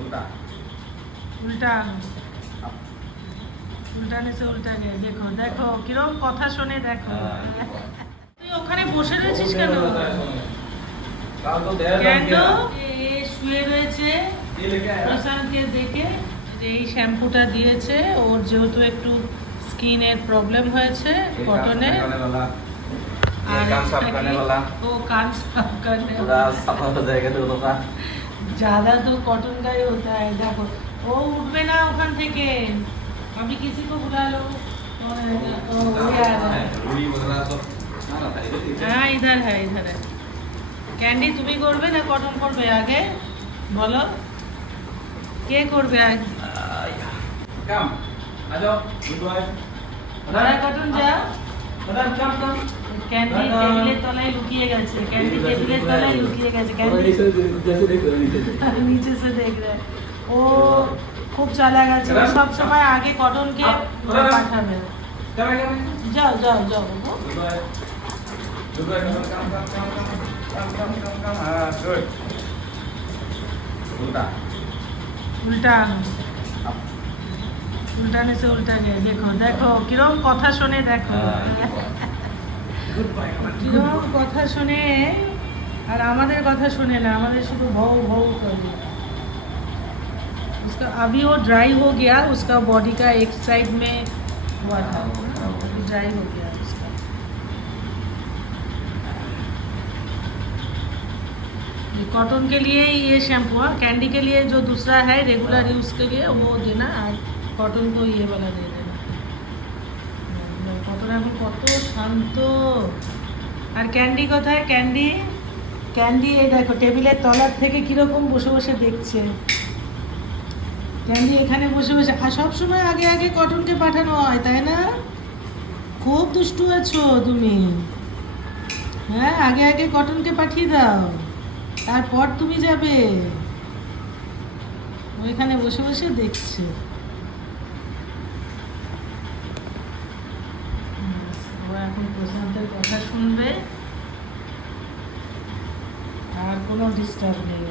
उल्टा उल्टा उल्टाने से उल्टा गया। देखो देखो কিরম কথা শুনে দেখো। তুই ওখানে বসে রয়েছিস কেন? কেন শুয়ে রয়েছে প্রশান্তকে দেখে? যে এই শ্যাম্পুটা দিয়েছে ওর, যেহেতু একটু স্কিনের প্রবলেম হয়েছে কটনে। আর ও कान साफ करने पूरा सफा हो जाएगा दोनों का। ज्यादा तो कॉटन का ही होता है। देखो वो उठবে না ওখান থেকে, अभी किसी को बुला लो। हाँ इधर है इधर है। ক্যান্ডি তুমি করবে না কটন করবে আগে বলো, কে করবে আগে? कम आ जाओ गुड बॉय। কটন যা। ক্যান্ডি টেবিলের তলায় লুকিয়ে গেছে, ক্যান্ডি টেবিলের তলায় লুকিয়ে গেছে। ক্যান্ডি নিচে से देख रहा है। ও খুব চালাক আছে, ও সব সময় আগে কটনকে পাঠাবে। যাও যাও যাও गुड बॉय गुड बॉय। कम हां गुड। उल्टा उल्टा उल्टाने से उल्टा गया। देखो देखो কিরম কথা শুনে দেখো। Good boy. কিরম কথা শুনে, আর আমাদের কথা শুনে না, আমাদের শুধু भौ भौ করে। उसका अभी वो ड्राई हो गया, उसका बॉडी का एक साइड में हुआ था, ड्राई हो गया उसका। ये कॉटन के लिए ये शैम्पू है, कैंडी के लिए जो दूसरा है रेगुलर यूज के लिए वो देना, और कॉटन को ये वाला दे देना। कॉटन এখন কত শান্ত। আর ক্যান্ডি কোথায়? ক্যান্ডি ক্যান্ডি এই দেখো টেবিলের তলার থেকে কিরকম বসে বসে দেখছে। ক্যান্ডি এখানে বসে বসে, আর সব সময় আগে আগে কটনকে পাঠানো হয় তাই না? খুব দুষ্টু আছো তুমি। হ্যাঁ আগে আগে কটনকে পাঠিয়ে দাও, তারপর তুমি যাবে। ওইখানে বসে বসে দেখছে। ও এখন প্রশান্তের কথা শুনবে, আর কোনো ডিস্টার্ব নেই।